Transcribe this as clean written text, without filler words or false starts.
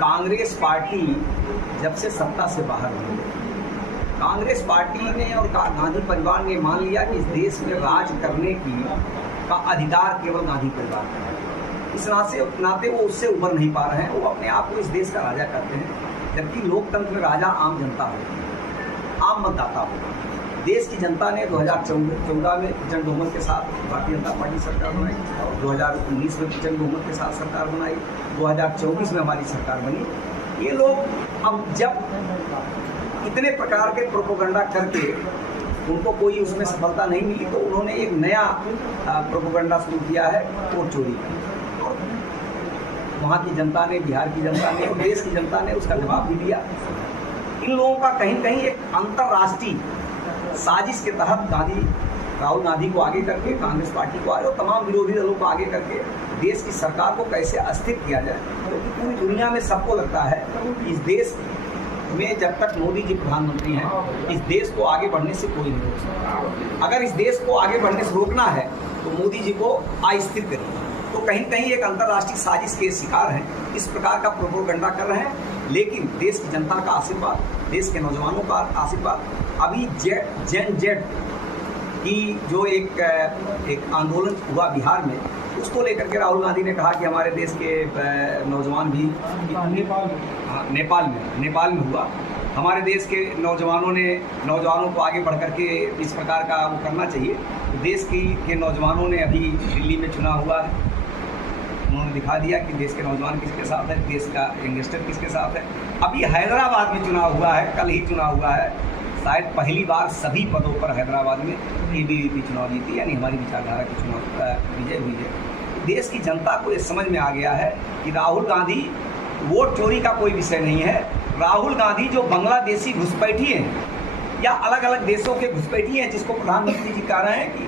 Congress party जब से सत्ता से बाहर हुई, कांग्रेस पार्टी ने और गांधी परिवार ने मान लिया कि इस देश में राज करने का अधिकार केवल गांधी परिवार का है। इस नाते वो उससे उबर नहीं पा रहे हैं। वो अपने आप को इस देश का राजा करते हैं, जबकि लोकतंत्र में राजा आम जनता हो, आम मतदाता हो। देश की जनता ने 2014 में प्रचंड बहुमत के साथ भारतीय जनता पार्टी सरकार बनाई, 2019 में प्रचंड बहुमत के साथ सरकार बनाई, 2024 में हमारी सरकार बनी। ये लोग अब जब इतने प्रकार के प्रोपोगंडा करके उनको कोई उसमें सफलता नहीं मिली, तो उन्होंने एक नया प्रोपोगंडा शुरू किया है, वोट चोरी का। वहाँ की जनता ने, बिहार की जनता ने और देश की जनता ने उसका जवाब भी दिया। इन लोगों का कहीं न कहीं एक अंतर्राष्ट्रीय साजिश के तहत राहुल गांधी को आगे करके, कांग्रेस पार्टी को आगे और तमाम विरोधी दलों को आगे करके देश की सरकार को कैसे अस्थिर किया जाए। क्योंकि पूरी दुनिया में सबको लगता है कि इस देश में जब तक मोदी जी प्रधानमंत्री हैं, इस देश को आगे बढ़ने से कोई नहीं रोक सकता। अगर इस देश को आगे बढ़ने से रोकना है तो मोदी जी को अस्थिर करिए। तो कहीं कहीं एक अंतर्राष्ट्रीय साजिश के शिकार हैं, इस प्रकार का प्रोपोगंडा कर रहे हैं। लेकिन देश की जनता का आशीर्वाद, देश के नौजवानों का आशीर्वाद, अभी जेन जेड की जो एक आंदोलन हुआ बिहार में, उसको लेकर के राहुल गांधी ने कहा कि हमारे देश के नौजवान भी नेपाल में हुआ। हमारे देश के नौजवानों को आगे बढ़ करके इस प्रकार का वो करना चाहिए। देश के नौजवानों ने अभी दिल्ली में चुना हुआ है, उन्होंने दिखा दिया कि देश के नौजवान किसके साथ है, देश का यंगस्टर किसके साथ है। अभी हैदराबाद में चुनाव हुआ है, कल ही चुनाव हुआ है। शायद पहली बार सभी पदों पर हैदराबाद में ABVP चुनाव जीती, यानी हमारी विचारधारा की चुनाव विजय हुई है। देश की जनता को ये समझ में आ गया है कि राहुल गांधी वोट चोरी का कोई विषय नहीं है। राहुल गांधी जो बांग्लादेशी घुसपैठी हैं या अलग अलग देशों के घुसपैठी हैं, जिसको प्रधानमंत्री जी कह रहे हैं कि